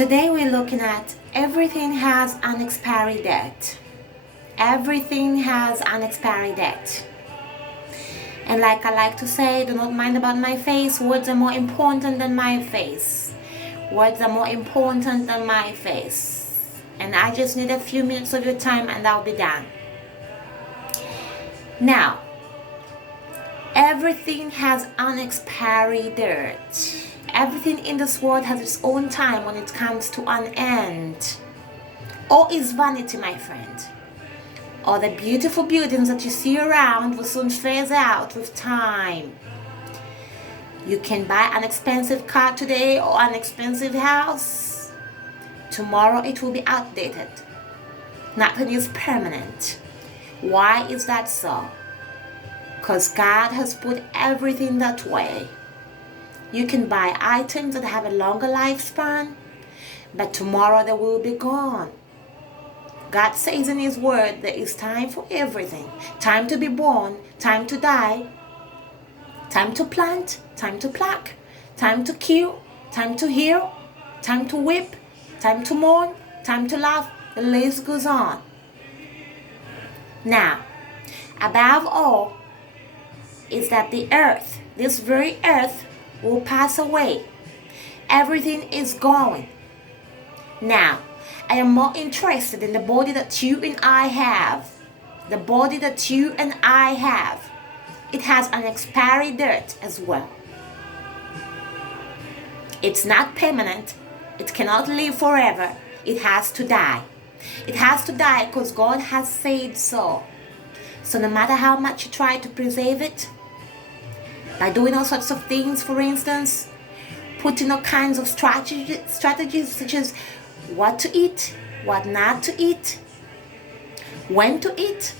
Today we're looking at everything has an expiry date. Everything has an expiry date. And like I like to say, do not mind about my face. Words are more important than my face. Words are more important than my face. And I just need a few minutes of your time and I'll be done. Now, everything has an expiry date. Everything in this world has its own time when it comes to an end. All is vanity, my friend. All the beautiful buildings that you see around will soon phase out with time. You can buy an expensive car today or an expensive house. Tomorrow it will be outdated. Nothing is permanent. Why is that so? Because God has put everything that way. You can buy items that have a longer lifespan, but tomorrow they will be gone. God says in His Word there is time for everything. Time to be born, time to die, time to plant, time to pluck, time to kill, time to heal, time to weep, time to mourn, time to laugh. The list goes on. Now, above all, is that the earth, this very earth, will pass away. Everything is going. Now, I am more interested in the body that you and I have. The body that you and I have. It has an expiry date as well. It's not permanent. It cannot live forever. It has to die. It has to die because God has said so. So no matter how much you try to preserve it, by doing all sorts of things, for instance, putting all kinds of strategies such as what to eat, what not to eat, when to eat,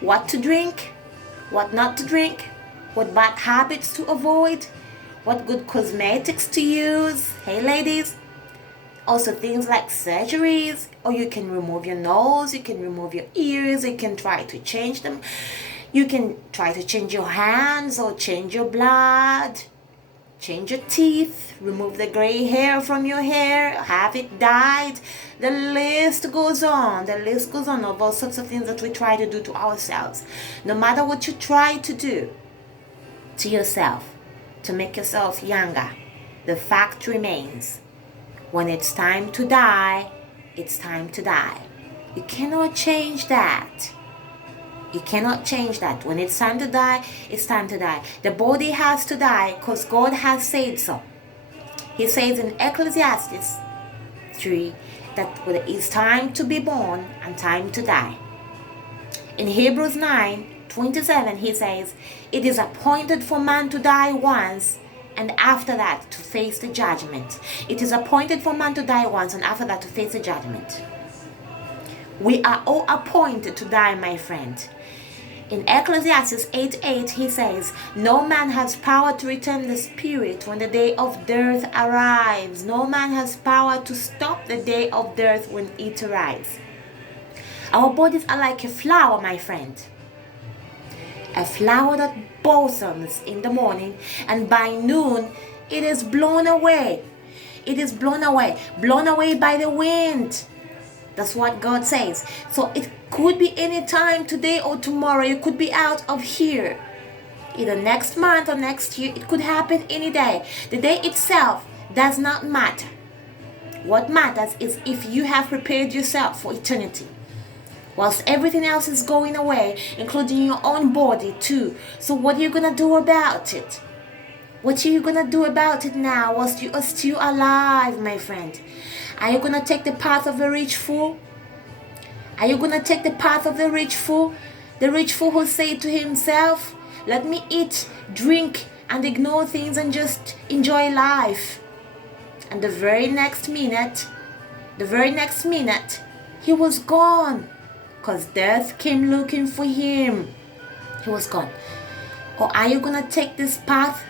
what to drink, what not to drink, what bad habits to avoid, what good cosmetics to use. Hey ladies, also things like surgeries, or you can remove your nose, you can remove your ears, you can try to change them. You can try to change your hands or change your blood, change your teeth, remove the gray hair from your hair, have it dyed. The list goes on. The list goes on of all sorts of things that we try to do to ourselves. No matter what you try to do to yourself to make yourself younger, the fact remains. When it's time to die, it's time to die. You cannot change that. You cannot change that. When it's time to die, it's time to die. The body has to die because God has said so. He says in Ecclesiastes 3 that it's time to be born and time to die. In Hebrews 9:27, he says, it is appointed for man to die once, and after that to face the judgment. It is appointed for man to die once, and after that to face the judgment. We are all appointed to die, my friend. In Ecclesiastes 8:8, he says, no man has power to return the spirit when the day of death arrives. No man has power to stop the day of death when it arrives. Our bodies are like a flower, my friend. A flower that blossoms in the morning, and by noon it is blown away. It is blown away by the wind. That's what God says. So it could be any time, today or tomorrow. You could be out of here. Either next month or next year. It could happen any day. The day itself does not matter. What matters is if you have prepared yourself for eternity. Whilst everything else is going away, including your own body too. So what are you going to do about it? What are you going to do about it now whilst you are still alive, my friend? Are you going to take the path of the rich fool? Are you going to take the path of the rich fool? The rich fool who said to himself, let me eat, drink, and ignore things and just enjoy life. And the very next minute, he was gone. Because death came looking for him. He was gone. Or are you going to take this path?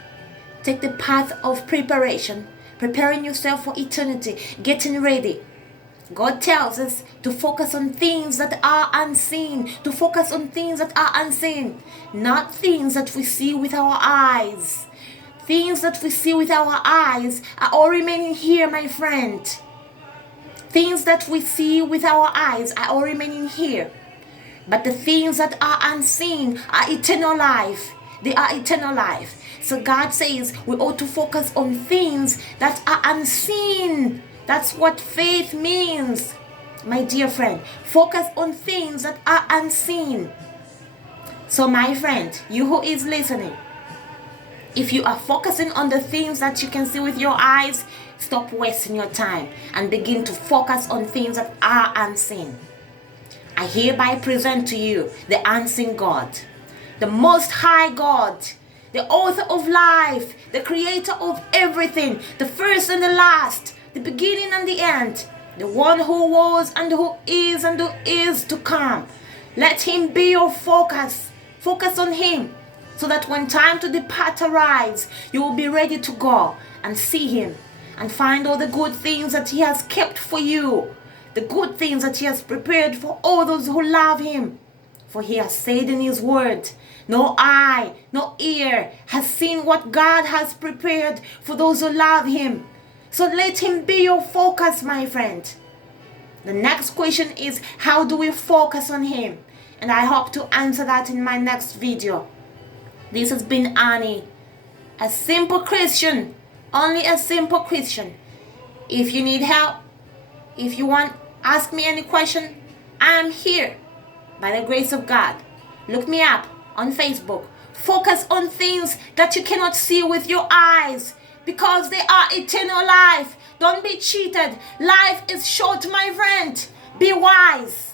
Take the path of preparation. Preparing yourself for eternity. Getting ready. God tells us to focus on things that are unseen. To focus on things that are unseen. Not things that we see with our eyes. Things that we see with our eyes are all remaining here, my friend. Things that we see with our eyes are all remaining here. But the things that are unseen are eternal life. They are eternal life. So God says we ought to focus on things that are unseen. That's what faith means, my dear friend. Focus on things that are unseen. So my friend, you who is listening, if you are focusing on the things that you can see with your eyes, stop wasting your time and begin to focus on things that are unseen. I hereby present to you the unseen God, the Most High God, the author of life, the creator of everything, the first and the last, the beginning and the end, the one who was and who is to come. Let him be your focus. Focus on him, so that when time to depart arrives, you will be ready to go and see him and find all the good things that he has kept for you, the good things that he has prepared for all those who love him. For he has said in his word, no eye, no ear has seen what God has prepared for those who love him. So let him be your focus, my friend. The next question is, how do we focus on him? And I hope to answer that in my next video. This has been Annie, a simple Christian, only a simple Christian. If you need help, if you want, ask me any question, I am here. By the grace of God, look me up on Facebook. Focus on things that you cannot see with your eyes, because they are eternal life. Don't be cheated. Life is short, my friend. Be wise.